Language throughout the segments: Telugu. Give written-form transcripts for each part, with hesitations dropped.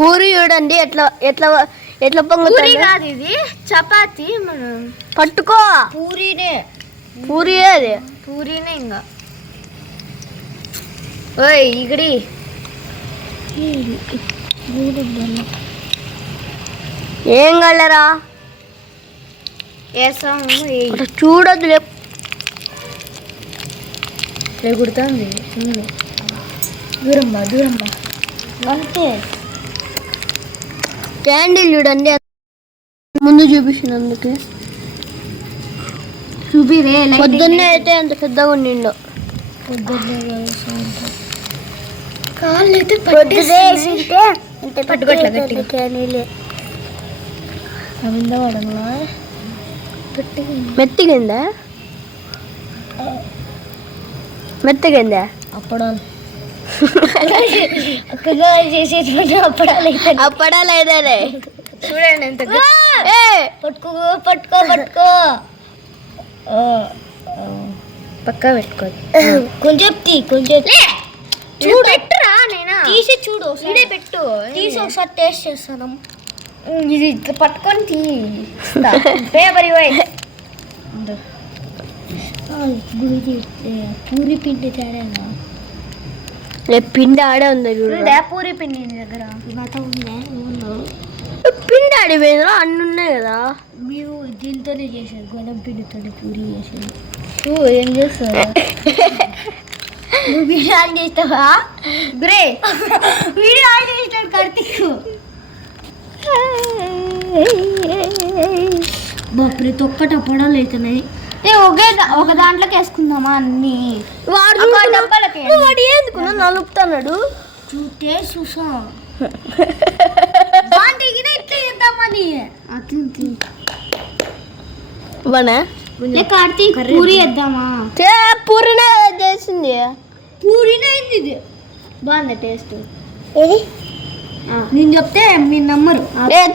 పూరి చూడండి ఎట్లా ఎట్లా ఎట్లా పొంగుతుంది. కాదు ఇది చపాతి. మనం పట్టుకో. పూరి అది పూరీనే. ఇంకా ఓయ్ ఇగడి ఏం కలరా వేసాము. చూడదు కుడుతుంది. దూరమ్మా దూరమ్మా. అంతే. క్యాండిల్ చూడండి ముందు చూపించినందుకు. చూపిరే. పొద్దున్నే అయితే అంత పెద్దగా ఉండిండు. కాళ్ళు అయితే మెత్తగిందా మెత్తగిందా అప్పడాలు చేసేటువంటి అప్పడాలు అయితేనే చూడండి ఎంత పట్టుకో పట్టుకో పట్టుకో. పక్కా పెట్టుకో. కొంచెం కొంచెం చూడు. పెట్టురా. నేను తీసి చూడు. ఇదే పెట్టు. తీసి ఒకసారి టేస్ట్ చేస్తాను. ఇది పట్టుకొని తీ. పేపర్ ఇవ్వ. పూరి పిండి తేడా. పిండి ఆడే ఉంది చూడు. పూరి పిండి దగ్గర పిండి ఆడిపోయిందా? అన్ని ఉన్నాయి కదా. మేము దీంతోనే చేసారు. గోధుమ పిండితో పూరి చేసారు. ఏం చేస్తారు? నువ్వు వీడియో ఆన్ చేస్తావా? గ్రే వీడియో ఆన్ చేస్తాడు కార్తీక్. ప్రతి ఒక్కటి అప్పడాలు అవుతున్నాయి. ఒక దాంట్లోకి వేసుకుందామా అన్ని? వాడు ఎందుకు నలుపుతున్నాడు? చూస్తే చూసా కార్తీక్ పూరి వేద్దామా? పూరినే చేసింది. పూరినే అయింది. ఇది బాగుంది టేస్ట్. ఏది నేను చెప్తే మీరు నమ్మరు.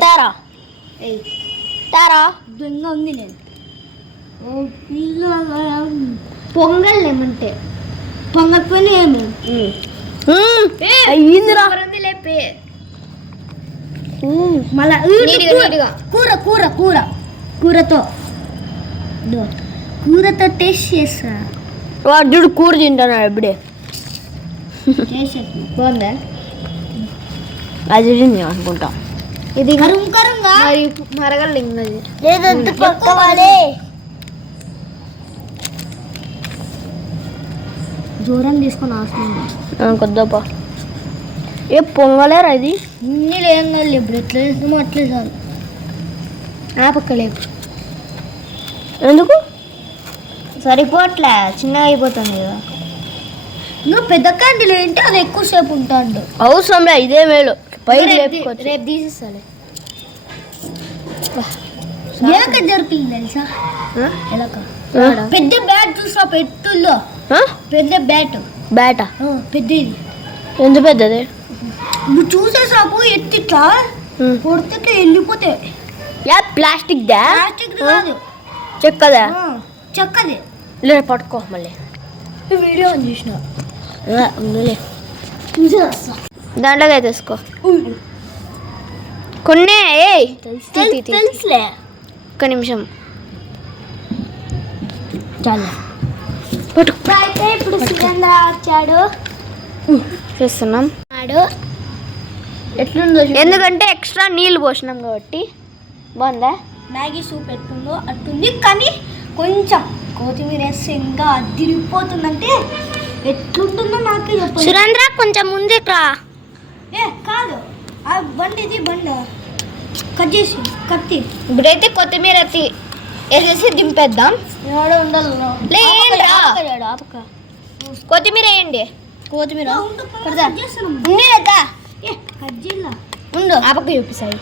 తారా తారా దొంగ ఉంది. నేను పొంగల్ ఏమంటే పొంగకపోయినా ఏమి లేపే మళ్ళా కూర కూర కూర కూరతో కూరతో టేస్ట్ చేస్తా. వాడు కూర తింటున్నాడు ఇప్పుడే. బాగుందా? అది అనుకుంటా. ఇది మరగలేదు. దూరం తీసుకొని ఆస్తున్నాం కొద్దపా. ఏ పొంగలేరా ఇది? నీళ్ళు ఏం కాదు. ఇప్పుడు ఎట్లా వేస్తామో అట్లే చాలు. ఆ పక్క లేదు. ఎందుకు సరిపోట్లే? చిన్నగా అయిపోతుంది కదా. నువ్వు పెద్ద క్యాండిల్ ఏంటి? అది ఎక్కువసేపు ఉంటాడు. అవసరం లే. ఇదే మేలు. రేపు తీసేస్తాలే. ఎలక దొరికింది తెలుసా? ఎలక పెద్ద బ్యాట్ చూసా పెట్టుల్లో. పెద్ద బ్యాటా పెద్దది. ఎంత పెద్దది? నువ్వు చూసేసాపు ఎత్తిట్లా కొడితే వెళ్ళిపోతే. ప్లాస్టిక్ దా? ప్లాస్టిక్ కాదు, చెక్కదా? చెక్కది. లేదు పట్టుకో. మళ్ళీ వీడియో చూసిన దాంట్లోకి అయితే తీసుకో. కొన్నే తెలుసులే. ఒక్క నిమిషం చాలా. ఇప్పుడు సురేంద్ర వచ్చాడు. చేస్తున్నాం. ఎట్లుందో ఎందుకంటే ఎక్స్ట్రా నీళ్ళు పోసినాం కాబట్టి. బాగుందా? మ్యాగీ సూప్ ఎట్లుందో అట్టుంది. కానీ కొంచెం కొత్తిమీర వేస్తే ఇంకా అదిరిపోతుందంటే ఎట్లుంటుందో నాకే చెప్పండి. సురేంద్ర కొంచెం ముందుకు. కాదు బండి కట్ చేసి కత్తి. ఇప్పుడైతే కొత్తిమీర వేసేసి దింపేద్దాం. కొత్తిమీర వేయండి. కొత్తిమీర ఉండు. ఆపక్క చూపిస్తాయి.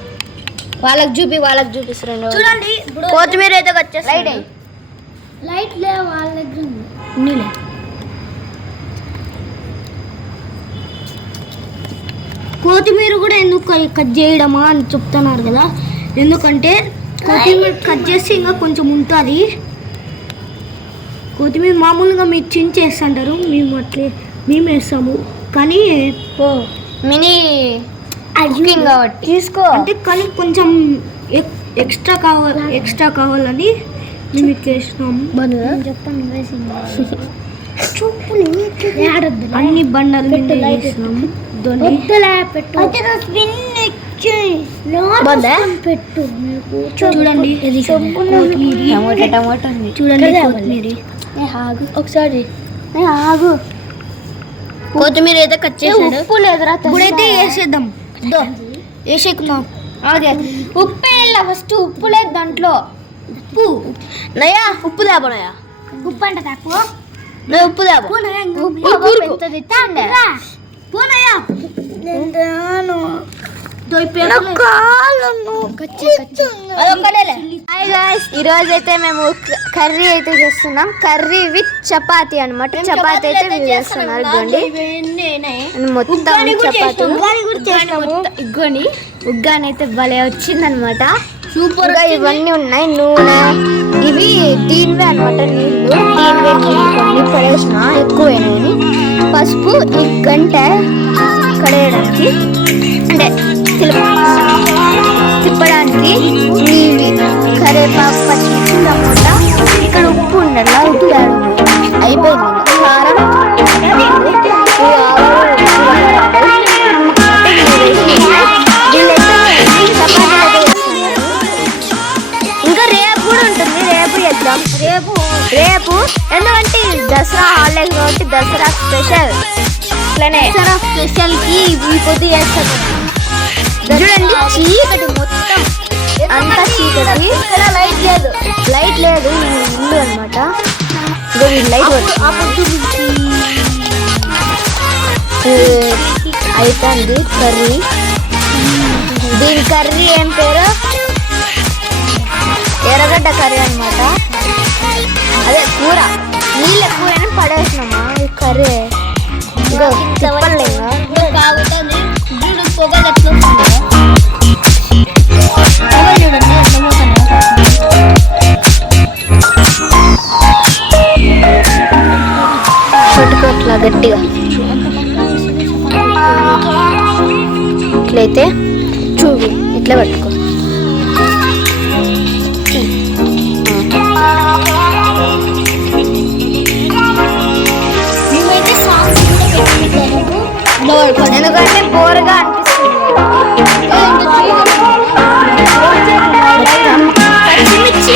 వాళ్ళకి చూపిస్తారు. చూడండి కొత్తిమీర అయితే వచ్చేస్తాయి. లైట్ లే వాళ్ళ దగ్గర ఉన్నీలే. కొత్తిమీర కూడా ఎందుకు కట్ చేయడమా అని చెప్తున్నారు కదా. ఎందుకంటే కొత్తిమీర కట్ చేసి ఇంకా కొంచెం ఉంటుంది. కొత్తిమీర మామూలుగా మీరు చించేస్తుంటారు, మేము వేస్తాము. కానీ మినీ కుకింగ్ కాబట్టి తీసుకో అంటే కానీ కొంచెం ఎక్స్ట్రా కావాలని మేము చేసినాం. అన్ని బండలు వేసినాం. చూడండి టమాటా చూడండి ఒకసారి ఆగు. కొత్తిమీర అయితే కట్ చేసాడు. ఉప్పు లేదురా, ఇప్పుడైతే వేసేద్దాం. వేసేకున్నాం. అదే ఉప్పు వేయాల ఫస్ట్. ఉప్పు లేదు దాంట్లో. ఉప్పు నయా ఉప్పు దాబనయా. ఉప్పు అంటే తక్కువ. ఉప్పు దాబ ఈరోజు అయితే మేము కర్రీ అయితే చేస్తున్నాం. కర్రీ విత్ చపాతీ అనమాట. చపాతీ అయితే చేస్తున్నారు. మొత్తం చపాతీ ఇగ్గోని ఉగ్గానైతే భలే వచ్చిందనమాట. సూపర్ గా ఇవన్నీ ఉన్నాయి. నూనె ఇవి దీనివే అనమాట. నీళ్ళు కొన్ని పడేసిన ఎక్కువైనాయని. పసుపు ఈ గంట కడగడానికి అంటే తిప్పడానికి. ఇవి కరివేపాకు, పచ్చిమిర్చి, టమోటా. ఇక్కడ ఉప్పు ఉండాలి. ఉప్పు అయిపోయింది. కారం ఇంకా రేపు కూడా ఉంటుంది. రేపు చేద్దాం. రేపు ఎందుకంటే దసరా హాలిడేస్ కాబట్టి దసరా స్పెషల్. దసరా స్పెషల్ కి ఈ పొద్దు చేస్తాం. చూడండి చీకటి మొత్తం అంతా చీకటి. లైట్ లేదు ఇల్లు అనమాట. లైట్ అవుతుంది కర్రీ. దీని కర్రీ ఏం పేరు? ఎర్రగడ్డ కర్రీ అనమాట. అదే కూర. నీళ్ళు ఎక్కువైనా పడేసినామా ఈ కర్రీ. చెప్పలేగా కాగుతుంది. పొగలు ఎట్లా పట్టుకోట్లా గట్టిగా. ఇట్లయితే చూడు ఇట్లా పట్టుకో. ఎందుకంటే బోర్గా అనిపిస్తుంది. పచ్చిమిర్చి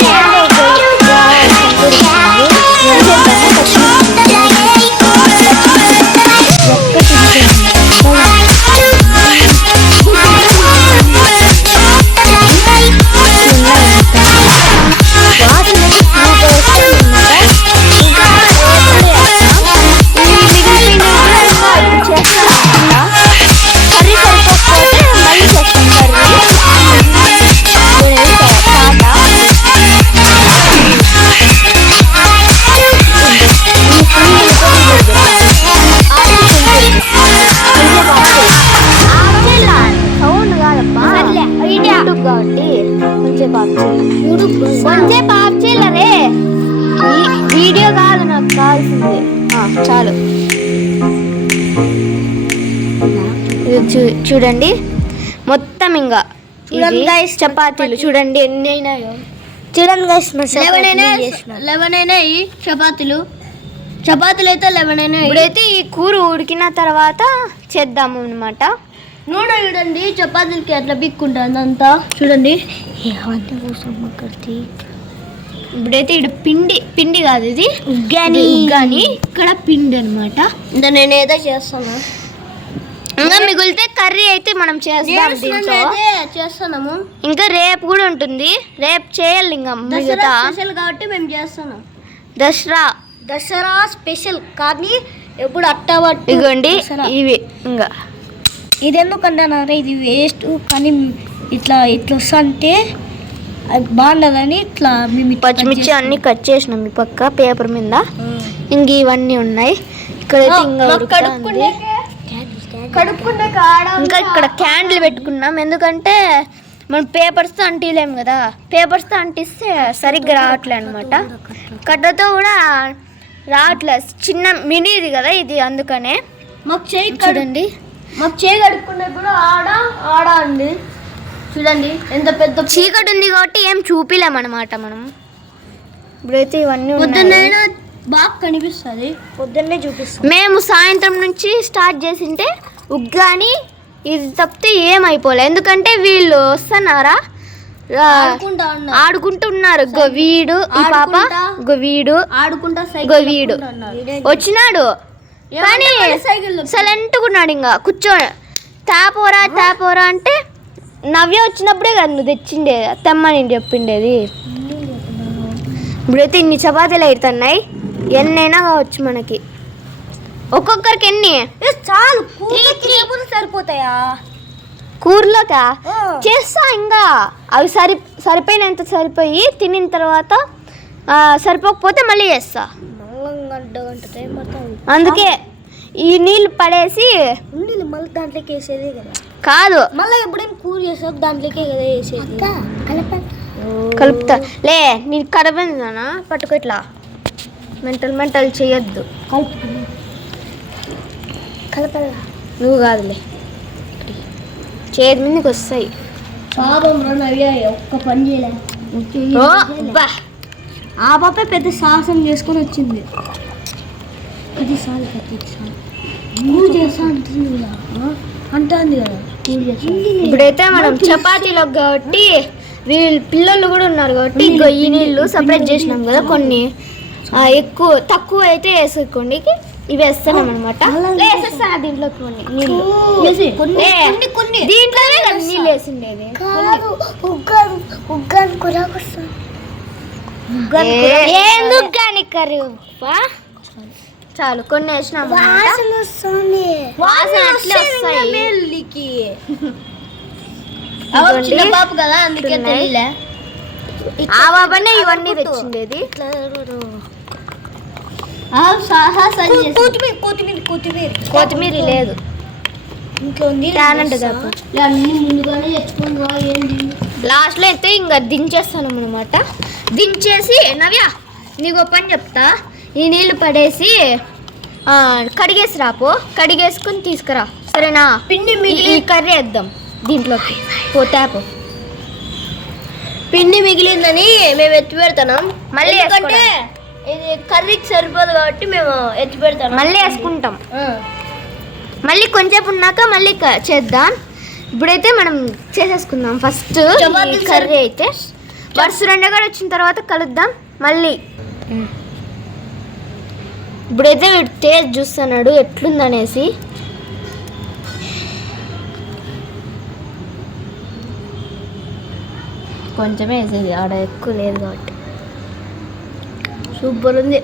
వీడియో కాదు నాకు కావాల్సింది. చాలు. చూడండి మొత్తం ఇంకా చపాతీలు చూడండి ఎన్ని అయినాయో. చూడండి 11 అయినాయి చపాతీలు. అయితే 11 అయినాయి. ఇప్పుడైతే ఈ కూర ఉడికిన తర్వాత చేద్దాము అనమాట. నూనె చూడండి చపాతీలకి అట్లా బిక్కుంటుంది అంతా. చూడండి ఇప్పుడైతే ఇక్కడ పిండి కాదు ఇది ఉగ్గాని. ఇక్కడ పిండి అనమాట. నేనేదో చేస్తాను. ఇంకా మిగిలితే కర్రీ అయితే మనం చేస్తాం. దీంట్లో చేస్తున్నాము. ఇంకా రేపు కూడా ఉంటుంది. రేపు చేయాలి ఇంకా మిగతా స్పెషల్ కాబట్టి మేము చేస్తున్నాం. దసరా స్పెషల్ కానీ ఎప్పుడు అట్టబట్టి. ఇగోండి ఇవి ఇంకా ఇది ఎందుకంటే ఇది వేస్ట్ కానీ ఇట్లా వస్తుంటే అది బాగుండదని ఇట్లా మేము పచ్చిమిర్చి అన్ని కట్ చేసినాం ఈ పక్క పేపర్ మీద. ఇంక ఇవన్నీ ఉన్నాయి. ఇక్కడైతే ఇంకా ఇక్కడ క్యాండిల్ పెట్టుకున్నాం. ఎందుకంటే మనం పేపర్స్తో అంటిలేము కదా. పేపర్స్తో అంటిస్తే సరిగ్గా రావట్లే అనమాట. కట్టతో కూడా రావట్లేదు. చిన్న మినీది కదా ఇది. అందుకనే మాకు చేయి చూడండి. మాకు చేయి కడుక్కునే కూడా ఆడ అండి. చూడండి ఎంత పెద్ద చీకటి ఉంది కాబట్టి ఏం చూపిలేమన్నమాట మనం. ఇప్పుడైతే ఇవన్నీ పొద్దున్నైనా బాగా కనిపిస్తుంది, పొద్దున్నే చూపిస్తాం. మేము సాయంత్రం నుంచి స్టార్ట్ చేసింటే ఉగ్గాని ఇది తప్పితే ఏమైపోలే. ఎందుకంటే వీళ్ళు వస్తున్నారా ఆడుకుంటున్నారు. వీడు ఈ పాప వీడు ఆడుకుంటా వీడు వచ్చినాడు కానీ సైలెంట్గా ఉన్నాడు. ఇంకా కూర్చో తాపోరా అంటే నవ్య వచ్చినప్పుడే కదా నువ్వు తెచ్చిండేది తెమ్మని చెప్పిండేది. ఇప్పుడైతే ఇన్ని చపాతీలు అవుతున్నాయి. ఎన్నైనా కావచ్చు మనకి. ఒక్కొక్కరికి ఎన్ని చాలు సరిపోతాయా? కూరలోకా చేస్తా. ఇంకా అవి సరిపోయినంత సరిపోయి తినిన తర్వాత సరిపోకపోతే మళ్ళీ చేస్తా. అందుకే ఈ నీళ్ళు పడేసి మళ్ళీ దాంట్లోకి వేసేది కదా. కాదు మళ్ళీ ఎప్పుడైనా కూర చేసాక దాంట్లోకే కదా వేసేది. కలుపుతా లే. నీకు కడపేనా పట్టుకో. ఇట్లా మెంటల్ చేయొద్దు. కలపల్లా నువ్వు కాదులే, చేతి మీదకి వస్తాయి. ఒక్క పని చేయలే. ఆ పాపే పెద్ద సాహసం చేసుకొని వచ్చింది. నువ్వు చేస్తా అంటుంది కదా. ఇప్పుడైతే మనం చపాతీలో కాబట్టి వీళ్ళు పిల్లలు కూడా ఉన్నారు కాబట్టి ఈ నీళ్ళు సపరేట్ చేసినాం కదా. కొన్ని తక్కువ అయితే వేసుకోండి. ఇవి వేస్తున్నాం అనమాట. దీంట్లో దీంట్లోనే నీళ్ళు వేసిండేది. చాలు కొన్ని వేసినాము. చిన్న పాప కదా అందుకే తెలియలే. ఆ బాబానే ఇవన్నీ తెచ్చిండేది. కొత్తిమీర లేదు లాస్ట్ లో అయితే ఇంకా దించేస్తాను అనమాట. దించేసి నవ్య నీకు పని చెప్తా. ఈ నీళ్లు పడేసి కడిగేసి రాపో. కడిగేసుకుని తీసుకురా సరేనా. పిండి ఈ కర్రీ వేద్దాం దీంట్లోకి. పోతాపో పిండి మిగిలిందని మేము ఎత్తి పెడతాం. మళ్ళీ ఎందుకంటే ఇది కర్రీకి సరిపోదు కాబట్టి మేము ఎత్తి పెడతాం. మళ్ళీ వేసుకుంటాం. మళ్ళీ కొంచెం ఉన్నాక మళ్ళీ చేద్దాం. ఇప్పుడైతే మనం చేసేసుకుందాం. ఫస్ట్ కర్రీ అయితే వరుస రెండగా వచ్చిన తర్వాత కలుద్దాం మళ్ళీ. ఇప్పుడైతే వీడు టేస్ట్ చూస్తున్నాడు ఎట్లుందనేసి. కొంచెమే వేసేది ఆడ ఎక్కువ లేదు కాబట్టి. సూపర్ ఉంది.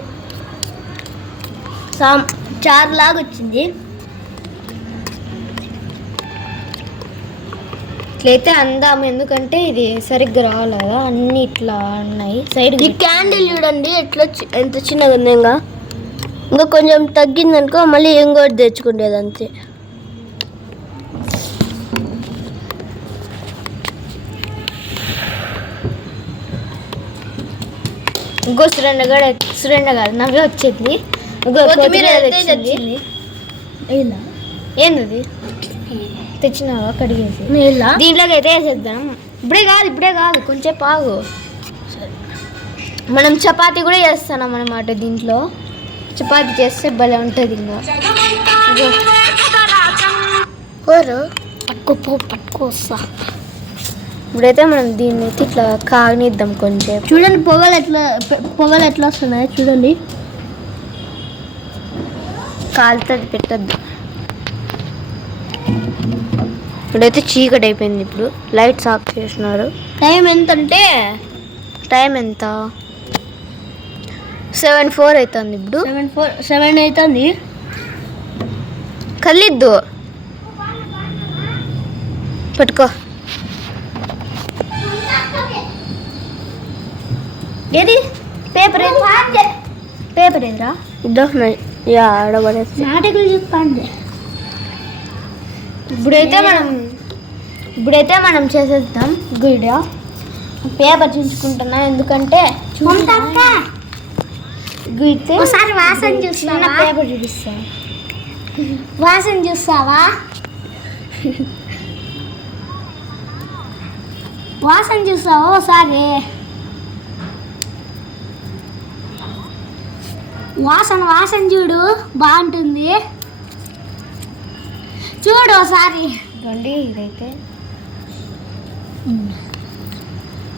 చారు లాగా వచ్చింది. ఇట్లయితే అందాం ఎందుకంటే ఇది సరిగ్గా రావాలి కదా. అన్ని ఇట్లా ఉన్నాయి సైడ్. ఈ క్యాండిల్ చూడండి ఎట్లా ఎంత చిన్నగా ఉంది. ఇంకా కొంచెం తగ్గిందనుకో మళ్ళీ ఇంకోటి తెచ్చుకుండేది అంతే. ఇంకో సురెండ కాదు నవ్వే వచ్చేది. ఏంది తెచ్చినావా కడిగేసి? దీంట్లోకి అయితే వేసేద్దాం. ఇప్పుడే కాదు కొంచెం పాగు. మనం చపాతీ కూడా చేస్తున్నాం అన్నమాట. దీంట్లో చపాతీ చేస్తే భలే ఉంటుంది. పట్టుకోస్తా. ఇప్పుడైతే మనం దీన్ని అయితే ఇట్లా కాగనిద్దాం కొంచెం. చూడండి పొగలు ఎట్లా వస్తున్నాయి చూడండి. కాలుతుంది పెట్టద్దు. ఇప్పుడైతే చీకటి అయిపోయింది. ఇప్పుడు లైట్స్ ఆఫ్ చేసినారు. టైం ఎంత 7:04 అవుతుంది. ఇప్పుడు 7 అవుతుంది. కల్లిద్దు పట్టుకో. ఏది పేపర్ ఎదురా నాటకులు చెప్పండి. ఇప్పుడైతే మనం చేసేద్దాం. గుడ్ పేపర్ చించుకుంటున్నా ఎందుకంటే ఒకసారి వాసన చిన్న పేపర్ చూపిస్తాను. వాసన చూస్తావా? వాసన చూస్తావా ఒకసారి? వాసన చూడు, బాగుంటుంది. చూడు ఒకసారి. ఇదిగోండి ఇదైతే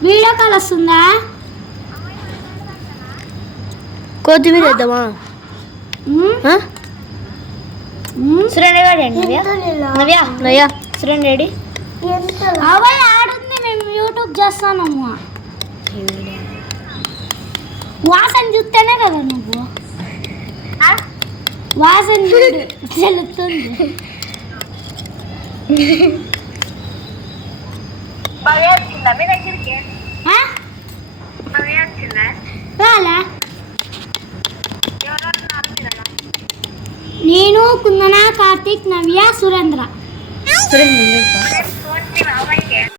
వీడియో కాల్ వస్తుందా? కొత్తిమీర వేద్దామా? సురేంద్ర గారు అండి. నవ్య సురేంద్ర రెడీ. అవే ఆడుంది, మేము యూట్యూబ్ చేస్తానమ్మ. వాసన చూస్తేనే కదా నువ్వు. వాసన చూడు తెలుస్తుంది. రాలా? నేను, కుందన, కార్తీక్, నవ్య, సురేంద్ర. సురేంద్ర